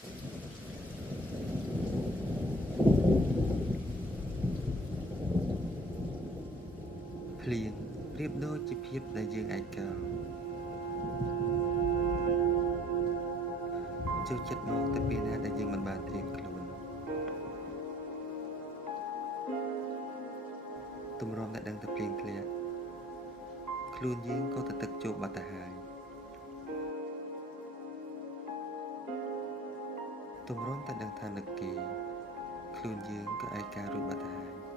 ភ្លៀងប្រៀបដូចជាភាពដែលយើងឯកោចូលចិត្តមកតែពេលណាដែលយើងមិនបានត្រៀមខ្លួនទម្រាំតែដឹងតែភ្លៀងធ្លាក់ខ្លួនយើងក៏ទៅទឹកជោកបាត់ទៅហើយទម្រាំតែដឹងថានឹកគេខ្លួនយើងក៏ឯការួចបាត់ទៅហើយ